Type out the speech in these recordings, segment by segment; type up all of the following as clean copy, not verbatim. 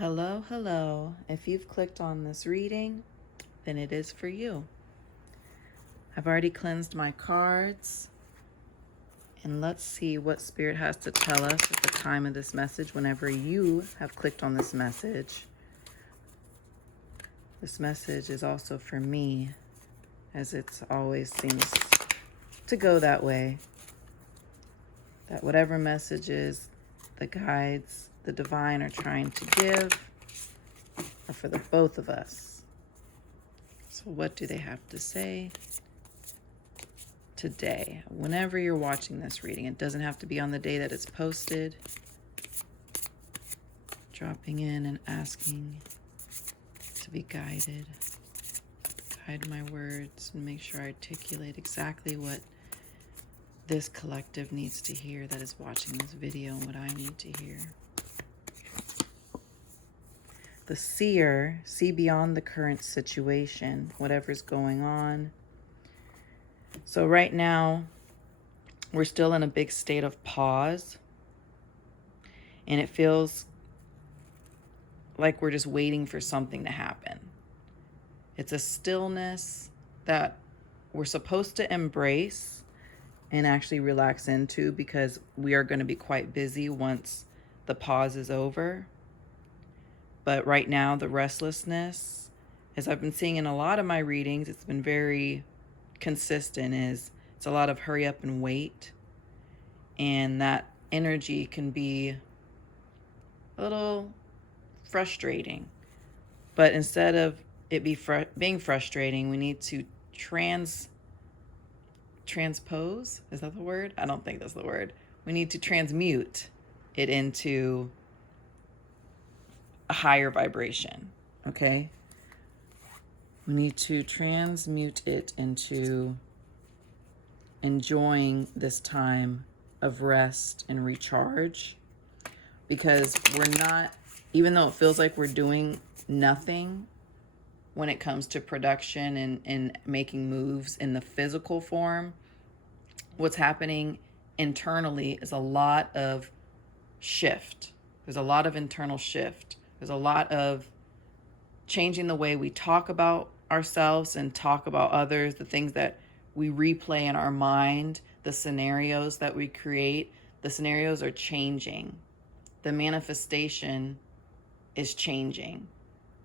Hello, hello. If you've clicked on this reading, then it is for you. I've already cleansed my cards, and let's see what Spirit has to tell us at the time of this message. Whenever you have clicked on this message is also for me, as it always seems to go that way. That whatever messages the guides, the divine, are trying to give are for the both of us. So what do they have to say today? Whenever you're watching this reading, it doesn't have to be on the day that it's posted. Dropping in and asking to be guided. Guide my words and make sure I articulate exactly what this collective needs to hear that is watching this video and what I need to hear. The seer, see beyond the current situation, whatever's going on. So right now, we're still in a big state of pause. And it feels like we're just waiting for something to happen. It's a stillness that we're supposed to embrace and actually relax into, because we are going to be quite busy once the pause is over. But right now, the restlessness, as I've been seeing in a lot of my readings, it's been very consistent, is it's a lot of hurry up and wait. And that energy can be a little frustrating. But instead of it being frustrating, we need to transpose. Is that the word? I don't think that's the word. We need to transmute it into a higher vibration, okay? We need to transmute it into enjoying this time of rest and recharge, because we're not, even though it feels like we're doing nothing when it comes to production and making moves in the physical form, what's happening internally is a lot of shift. There's a lot of internal shift. There's a lot of changing the way we talk about ourselves and talk about others, the things that we replay in our mind, the scenarios that we create. The scenarios are changing. The manifestation is changing.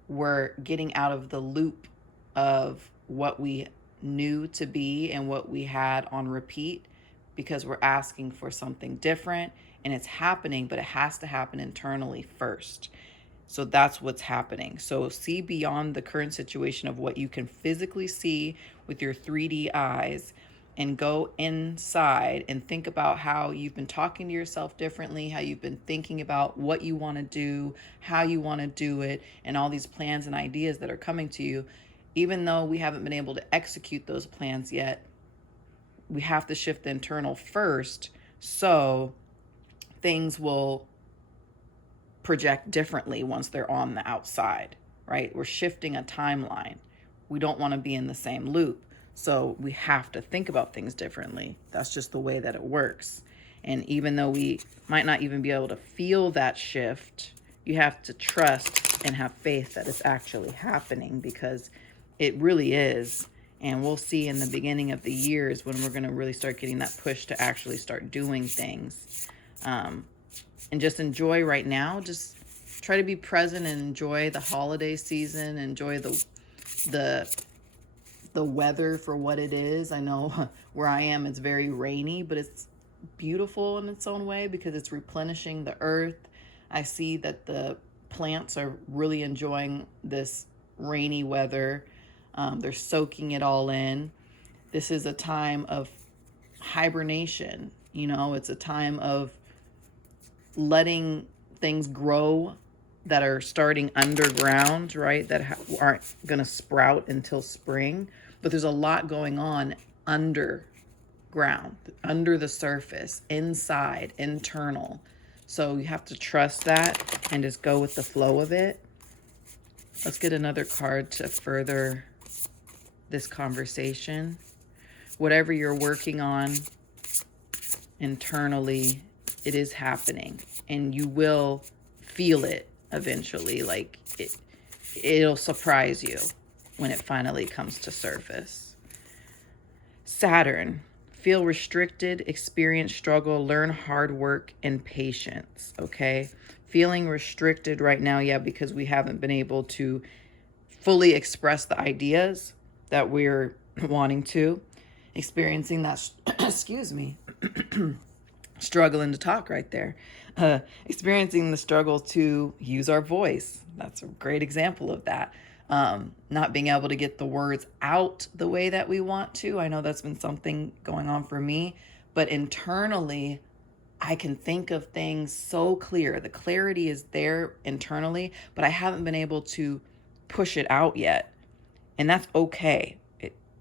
We're getting out of the loop of what we knew to be and what we had on repeat, because we're asking for something different, and it's happening, but it has to happen internally first. So that's what's happening. So see beyond the current situation of what you can physically see with your 3D eyes, and go inside and think about how you've been talking to yourself differently, how you've been thinking about what you want to do, how you want to do it, and all these plans and ideas that are coming to you. Even though we haven't been able to execute those plans yet, we have to shift the internal first, so things will project differently once they're on the outside, right? We're shifting a timeline. We don't want to be in the same loop. So we have to think about things differently. That's just the way that it works. And even though we might not even be able to feel that shift, you have to trust and have faith that it's actually happening, because it really is. And we'll see in the beginning of the years when we're going to really start getting that push to actually start doing things. And just enjoy right now. Just try to be present and enjoy the holiday season. Enjoy the weather for what it is. I know where I am, it's very rainy, but it's beautiful in its own way because it's replenishing the earth. I see that the plants are really enjoying this rainy weather. They're soaking it all in. This is a time of hibernation. It's a time of letting things grow that are starting underground, right? That aren't going to sprout until spring. But there's a lot going on underground, under the surface, inside, internal. So you have to trust that and just go with the flow of it. Let's get another card to further this conversation. Whatever you're working on internally, it is happening, and you will feel it eventually. Like, it'll surprise you when it finally comes to surface. Saturn, feel restricted, experience struggle, learn hard work and patience, okay? Feeling restricted right now, yeah, because we haven't been able to fully express the ideas that we're wanting to. Experiencing that, excuse me, struggling to talk right there. Experiencing the struggle to use our voice. That's a great example of that. Not being able to get the words out the way that we want to. I know that's been something going on for me, but internally, I can think of things so clear. The clarity is there internally, but I haven't been able to push it out yet. And that's okay.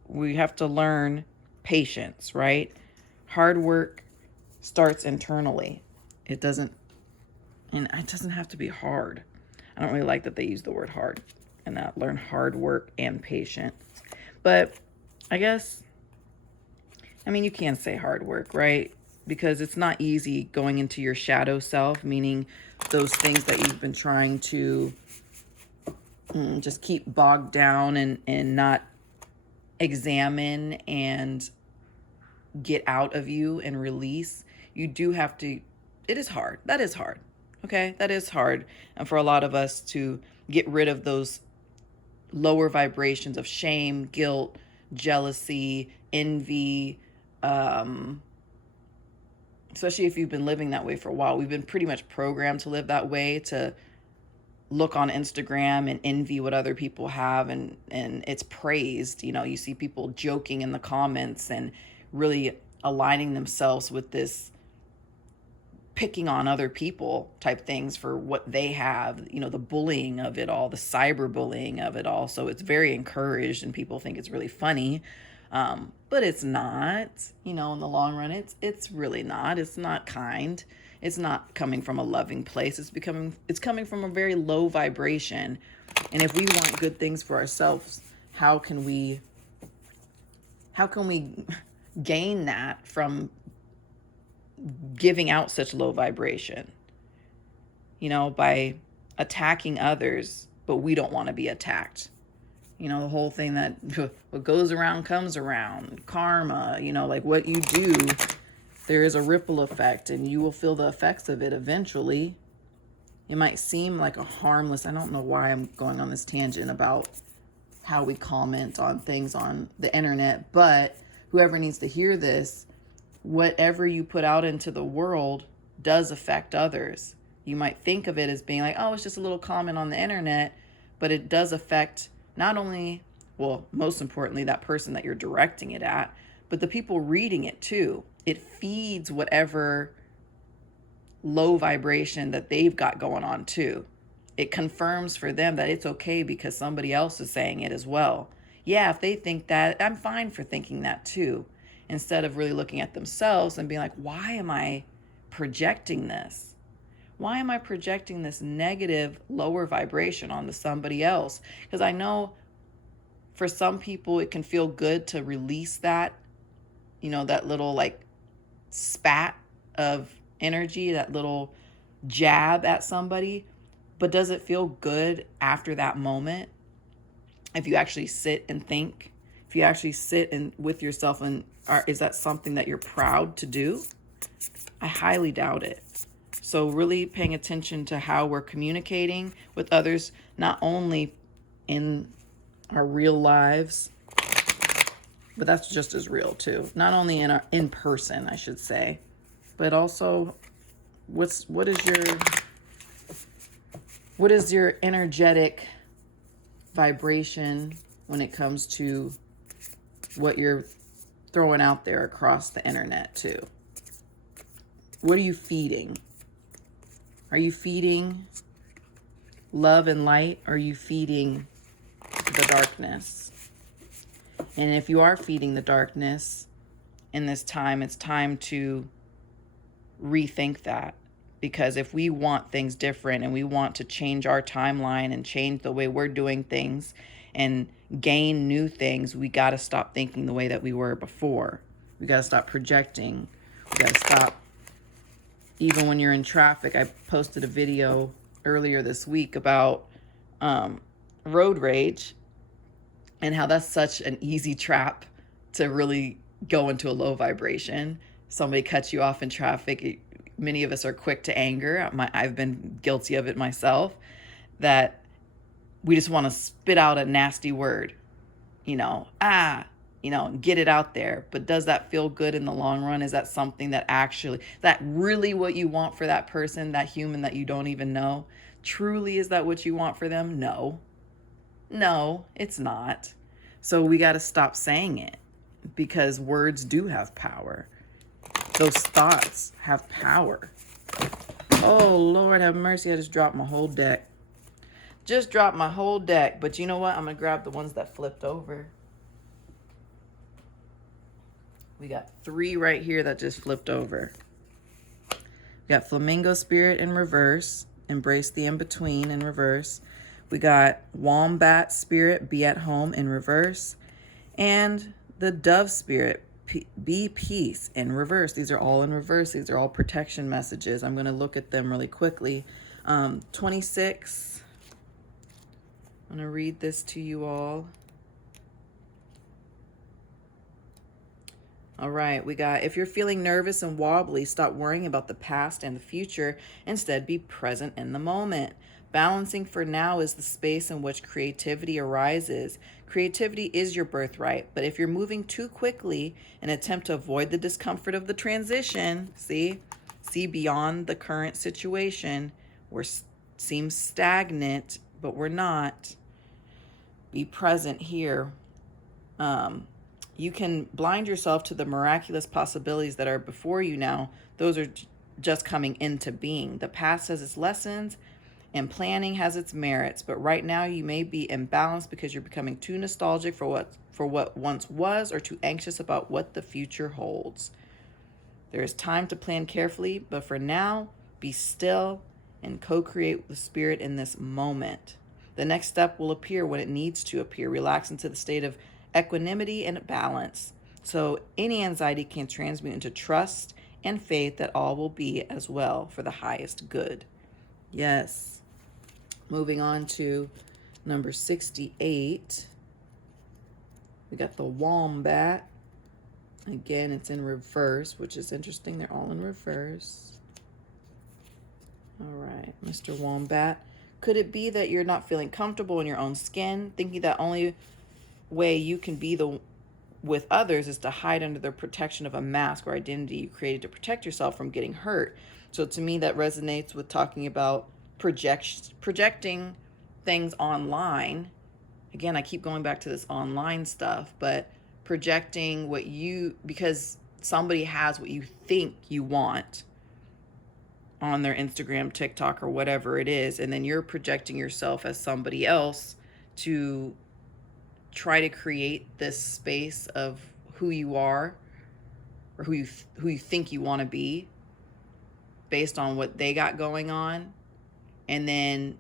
We have to learn patience, right? Hard work starts internally. It doesn't have to be hard. I don't really like that they use the word hard and that learn hard work and patience. But I guess, you can say hard work, right? Because it's not easy going into your shadow self, meaning those things that you've been trying to just keep bogged down and not examine and get out of you and release. You do have to, it is hard. That is hard. Okay. That is hard. And for a lot of us to get rid of those lower vibrations of shame, guilt, jealousy, envy, especially if you've been living that way for a while. We've been pretty much programmed to live that way, to look on Instagram and envy what other people have, and it's praised. You see people joking in the comments and really aligning themselves with this picking on other people type things for what they have, the bullying of it all, the cyberbullying of it all. So it's very encouraged and people think it's really funny. But it's not, in the long run, it's really not. It's not kind. It's not coming from a loving place. It's coming from a very low vibration. And if we want good things for ourselves, how can we gain that from giving out such low vibration? By attacking others, but we don't want to be attacked. The whole thing that what goes around comes around, karma, like what you do, there is a ripple effect and you will feel the effects of it eventually. It might seem like a harmless, I don't know why I'm going on this tangent about how we comment on things on the internet, but whoever needs to hear this, whatever you put out into the world does affect others. You might think of it as being like, oh, it's just a little comment on the internet, but it does affect not only, well, most importantly, that person that you're directing it at, but the people reading it too. It feeds whatever low vibration that they've got going on too. It confirms for them that it's okay because somebody else is saying it as well. Yeah, if they think that, I'm fine for thinking that too. Instead of really looking at themselves and being like, why am I projecting this? Why am I projecting this negative lower vibration onto somebody else? Because I know for some people it can feel good to release that, that little like spat of energy, that little jab at somebody. But does it feel good after that moment? If you actually sit and think, if you actually sit and with yourself, and is that something that you're proud to do? I highly doubt it. So really paying attention to how we're communicating with others, not only in our real lives, but that's just as real too. Not only in person, I should say, but also what is your energetic vibration when it comes to what you're throwing out there across the internet too? What are you feeding? Are you feeding love and light? Or are you feeding the darkness? And if you are feeding the darkness in this time, it's time to rethink that. Because if we want things different and we want to change our timeline and change the way we're doing things and gain new things, we got to stop thinking the way that we were before. We got to stop projecting. We got to stop. Even when you're in traffic, I posted a video earlier this week about road rage and how that's such an easy trap to really go into a low vibration. Somebody cuts you off in traffic. Many of us are quick to anger. I've been guilty of it myself, that we just want to spit out a nasty word, get it out there. But does that feel good in the long run? Is that something that really what you want for that person, that human that you don't even know? Truly, is that what you want for them? No, it's not. So we got to stop saying it, because words do have power. Those thoughts have power. Oh, Lord have mercy. I just dropped my whole deck. But you know what? I'm going to grab the ones that flipped over. We got 3 right here that just flipped over. We got Flamingo Spirit in reverse. Embrace the in-between in reverse. We got Wombat Spirit, be at home in reverse. And the Dove Spirit, be peace in reverse. These are all in reverse. These are all protection messages. I'm going to look at them really quickly. 26. I'm going to read this to you all. All right, we got, if you're feeling nervous and wobbly, stop worrying about the past and the future. Instead, be present in the moment. Balancing for now is the space in which creativity arises. Creativity is your birthright, but if you're moving too quickly and attempt to avoid the discomfort of the transition, see beyond the current situation, seems stagnant, but we're not. Be present here. You can blind yourself to the miraculous possibilities that are before you now. Those are just coming into being. The past has its lessons and planning has its merits, but right now you may be imbalanced because you're becoming too nostalgic for what once was, or too anxious about what the future holds. There is time to plan carefully, but for now, be still and co-create with the spirit in this moment. The next step will appear when it needs to appear. Relax into the state of equanimity and balance, so any anxiety can transmute into trust and faith that all will be as well for the highest good. Yes. Moving on to number 68. We got the Wombat. Again, it's in reverse, which is interesting. They're all in reverse. All right, Mr. Wombat. Could it be that you're not feeling comfortable in your own skin, thinking that only way you can be with others is to hide under the protection of a mask or identity you created to protect yourself from getting hurt? So to me, that resonates with talking about projecting things online. Again, I keep going back to this online stuff, but projecting because somebody has what you think you want on their Instagram, TikTok, or whatever it is, and then you're projecting yourself as somebody else to try to create this space of who you are, or who you think you want to be based on what they got going on. And then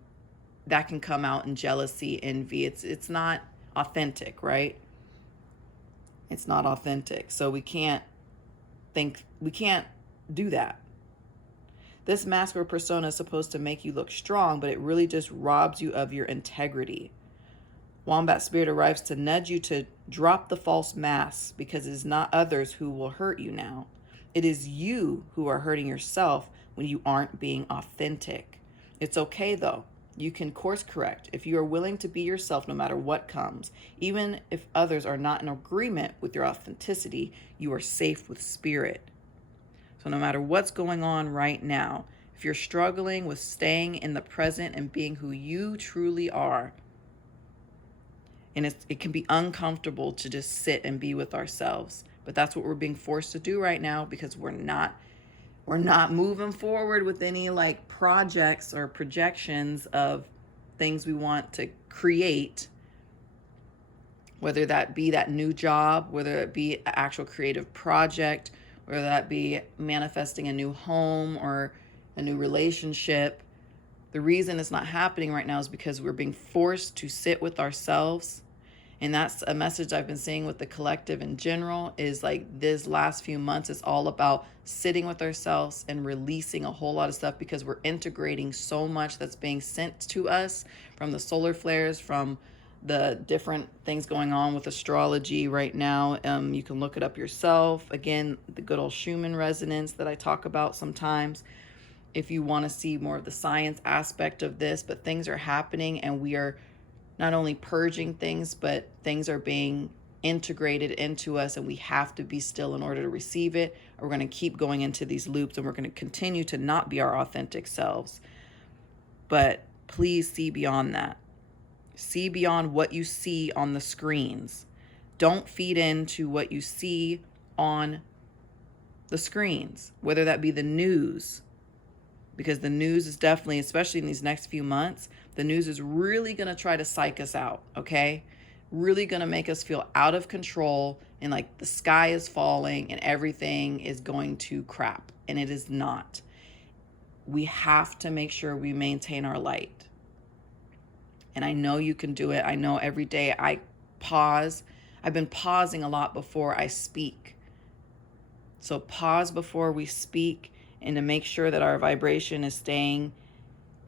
that can come out in jealousy, envy. It's not authentic, right? It's not authentic. So we can't do that. This mask or persona is supposed to make you look strong, but it really just robs you of your integrity. Wombat Spirit arrives to nudge you to drop the false masks, because it is not others who will hurt you now. It is you who are hurting yourself when you aren't being authentic. It's okay though. You can course correct if you are willing to be yourself no matter what comes. Even if others are not in agreement with your authenticity, you are safe with spirit. So no matter what's going on right now, if you're struggling with staying in the present and being who you truly are, and it can be uncomfortable to just sit and be with ourselves, but that's what we're being forced to do right now, because we're not moving forward with any like projects or projections of things we want to create, whether that be that new job, whether it be an actual creative project, whether that be manifesting a new home or a new relationship. The reason it's not happening right now is because we're being forced to sit with ourselves And that's a message I've been seeing with the collective in general, is like this last few months is all about sitting with ourselves and releasing a whole lot of stuff, because we're integrating so much that's being sent to us from the solar flares, from the different things going on with astrology right now. You can look it up yourself. Again, the good old Schumann resonance that I talk about sometimes, if you want to see more of the science aspect of this. But things are happening, and we are not only purging things, but things are being integrated into us, and we have to be still in order to receive it. Or we're going to keep going into these loops, and we're going to continue to not be our authentic selves. But please see beyond that. See beyond what you see on the screens. Don't feed into what you see on the screens, whether that be the news, because the news is definitely, especially in these next few months, the news is really going to try to psych us out, okay? Really going to make us feel out of control, and like the sky is falling and everything is going to crap, and it is not. We have to make sure we maintain our light. And I know you can do it. I know every day I pause. I've been pausing a lot before I speak. So pause before we speak, and to make sure that our vibration is staying,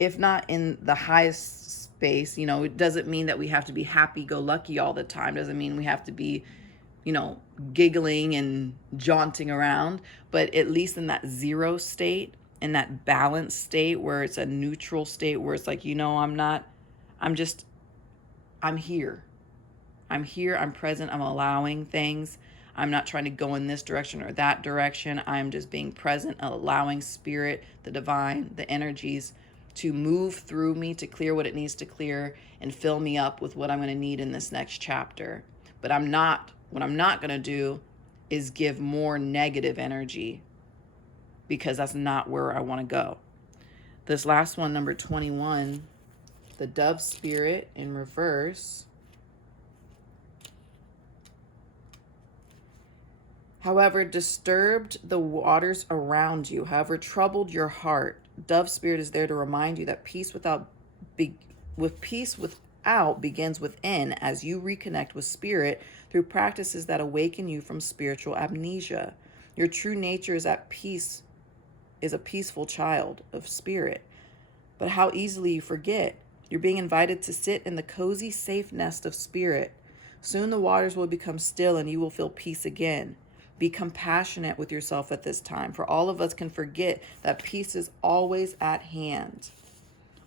if not in the highest space. It doesn't mean that we have to be happy-go-lucky all the time. Doesn't mean we have to be, giggling and jaunting around. But at least in that zero state, in that balanced state where it's a neutral state, where it's like, I'm here. I'm here, I'm present, I'm allowing things. I'm not trying to go in this direction or that direction. I'm just being present, allowing spirit, the divine, the energies to move through me, to clear what it needs to clear and fill me up with what I'm going to need in this next chapter. But what I'm not going to do is give more negative energy, because that's not where I want to go. This last one, number 21, the dove spirit in reverse. However, disturbed the waters around you, however, troubled your heart. Dove spirit is there to remind you that peace without begins within, as you reconnect with spirit through practices that awaken you from spiritual amnesia. Your true nature is at peace, is a peaceful child of spirit. But how easily you forget. You're being invited to sit in the cozy, safe nest of spirit. Soon the waters will become still and you will feel peace again. Be compassionate with yourself at this time, for all of us can forget that peace is always at hand,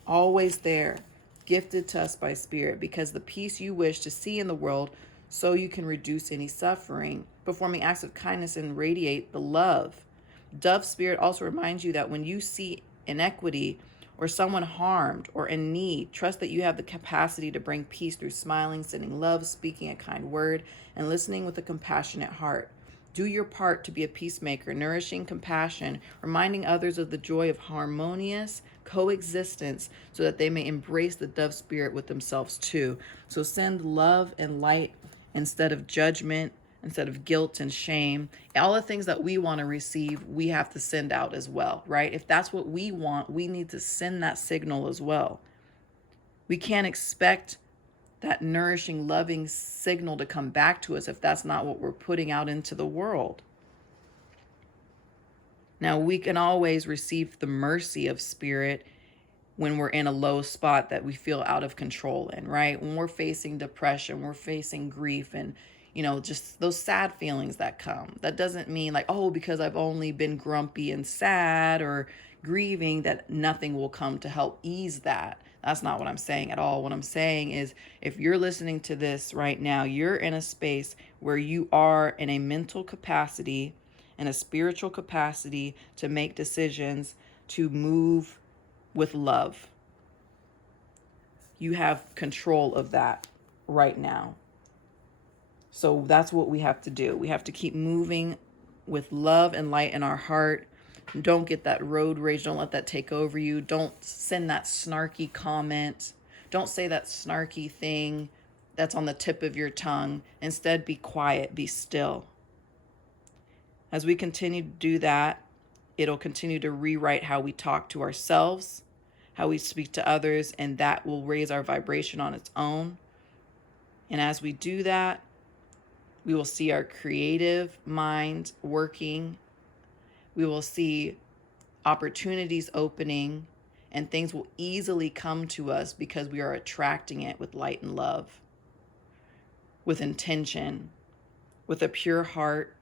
always there, gifted to us by spirit, because the peace you wish to see in the world, so you can reduce any suffering, performing acts of kindness and radiate the love. Dove spirit also reminds you that when you see inequity or someone harmed or in need, trust that you have the capacity to bring peace through smiling, sending love, speaking a kind word, and listening with a compassionate heart. Do your part to be a peacemaker, nourishing compassion, reminding others of the joy of harmonious coexistence, so that they may embrace the dove spirit with themselves too. So send love and light instead of judgment, instead of guilt and shame. All the things that we want to receive, we have to send out as well, right? If that's what we want, we need to send that signal as well. We can't expect that nourishing, loving signal to come back to us if that's not what we're putting out into the world. Now, we can always receive the mercy of spirit when we're in a low spot that we feel out of control in, right? When we're facing depression, we're facing grief, and just those sad feelings that come. That doesn't mean like, oh, because I've only been grumpy and sad or grieving, that nothing will come to help ease that. That's not what I'm saying at all. What I'm saying is, if you're listening to this right now, you're in a space where you are in a mental capacity and a spiritual capacity to make decisions, to move with love. You have control of that right now. So that's what we have to do. We have to keep moving with love and light in our heart. Don't get that road rage. Don't let that take over you. Don't send that snarky comment. Don't say that snarky thing that's on the tip of your tongue. Instead, be quiet, be still. As we continue to do that, it'll continue to rewrite how we talk to ourselves, how we speak to others, and that will raise our vibration on its own. And as we do that, we will see our creative mind working. We will see opportunities opening, and things will easily come to us because we are attracting it with light and love, with intention, with a pure heart,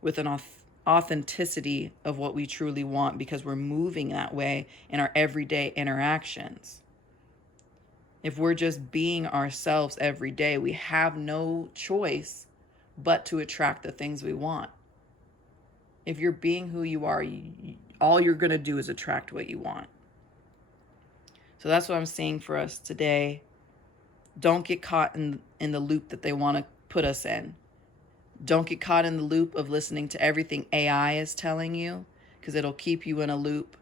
with an authenticity of what we truly want, because we're moving that way in our everyday interactions. If we're just being ourselves every day, we have no choice but to attract the things we want. If you're being who you are, all you're going to do is attract what you want. So that's what I'm saying for us today. Don't get caught in the loop that they want to put us in. Don't get caught in the loop of listening to everything AI is telling you, because it'll keep you in a loop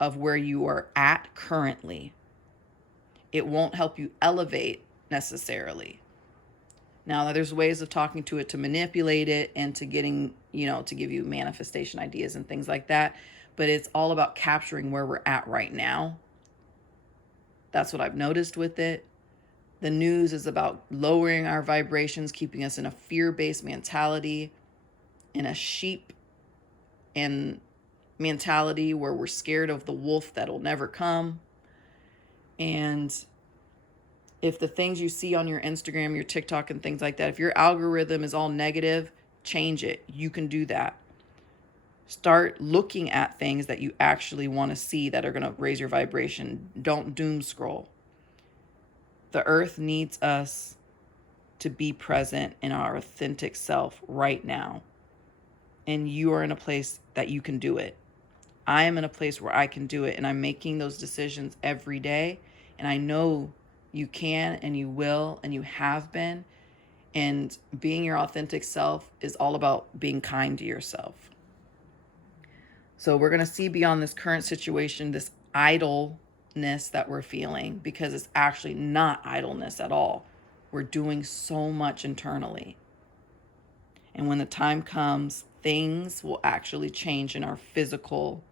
of where you are at currently. It won't help you elevate necessarily. Now, there's ways of talking to it to manipulate it and to getting, to give you manifestation ideas and things like that. But it's all about capturing where we're at right now. That's what I've noticed with it. The news is about lowering our vibrations, keeping us in a fear-based mentality, in a sheep and mentality where we're scared of the wolf that'll never come. And if the things you see on your Instagram, your TikTok and things like that, if your algorithm is all negative, change it. You can do that. Start looking at things that you actually want to see that are going to raise your vibration. Don't doom scroll. The earth needs us to be present in our authentic self right now. And you are in a place that you can do it. I am in a place where I can do it, and I'm making those decisions every day. And I know you can, and you will, and you have been. And being your authentic self is all about being kind to yourself. So we're going to see beyond this current situation, this idleness that we're feeling, because it's actually not idleness at all. We're doing so much internally. And when the time comes, things will actually change in our physical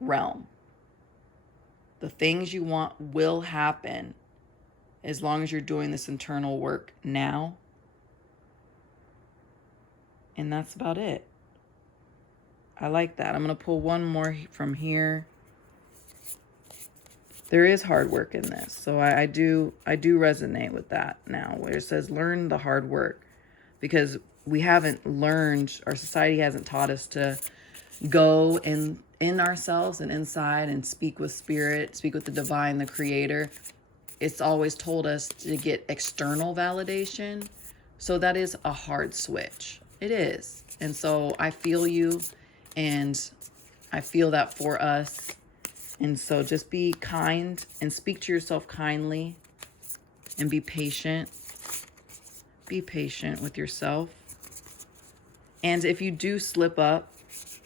realm. The things you want will happen as long as you're doing this internal work now. And that's about it. I like that. I'm going to pull one more from here. There is hard work in this. So I do resonate with that now, where it says learn the hard work, because we haven't learned, our society hasn't taught us to go in ourselves and inside and speak with spirit, speak with the divine, the creator. It's always told us to get external validation. So that is a hard switch. It is. And so I feel you, and I feel that for us. And so just be kind and speak to yourself kindly, and be patient. Be patient with yourself. And if you do slip up,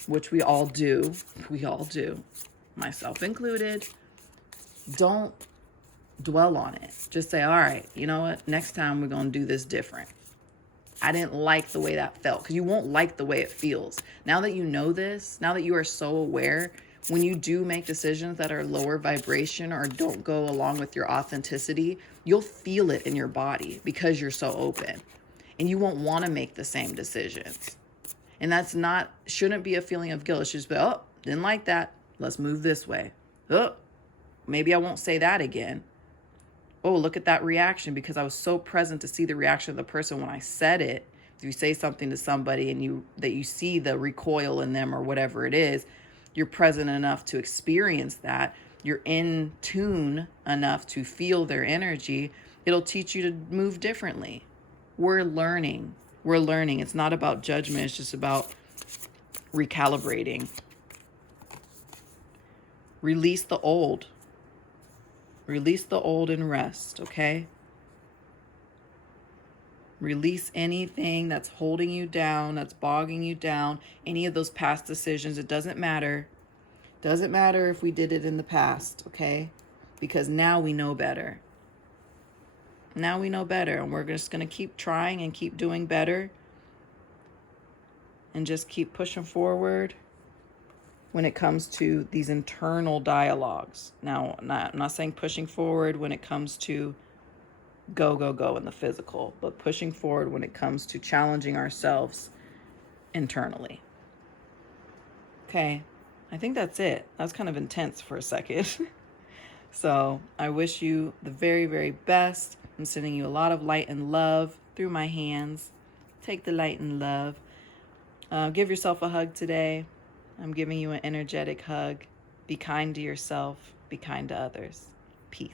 which we all do, myself included, don't dwell on it. Just say, all right, you know what? Next time we're going to do this different. I didn't like the way that felt, because you won't like the way it feels. Now that you know this, now that you are so aware, when you do make decisions that are lower vibration or don't go along with your authenticity, you'll feel it in your body because you're so open, and you won't want to make the same decisions. And that's shouldn't be a feeling of guilt. It should just be, oh, didn't like that. Let's move this way. Oh, maybe I won't say that again. Oh, look at that reaction, because I was so present to see the reaction of the person when I said it. If you say something to somebody and you see the recoil in them or whatever it is, you're present enough to experience that. You're in tune enough to feel their energy. It'll teach you to move differently. We're learning. It's not about judgment. It's just about recalibrating. Release the old. Release the old and rest, okay? Release anything that's holding you down, that's bogging you down, any of those past decisions. It doesn't matter. Doesn't matter if we did it in the past, okay? Because now we know better. Now we know better, and we're just going to keep trying and keep doing better and just keep pushing forward when it comes to these internal dialogues. Now, I'm not saying pushing forward when it comes to go, go, go in the physical, but pushing forward when it comes to challenging ourselves internally. Okay, I think that's it. That was kind of intense for a second. So I wish you the very, very best. I'm sending you a lot of light and love through my hands. Take the light and love. Give yourself a hug today. I'm giving you an energetic hug. Be kind to yourself. Be kind to others. Peace.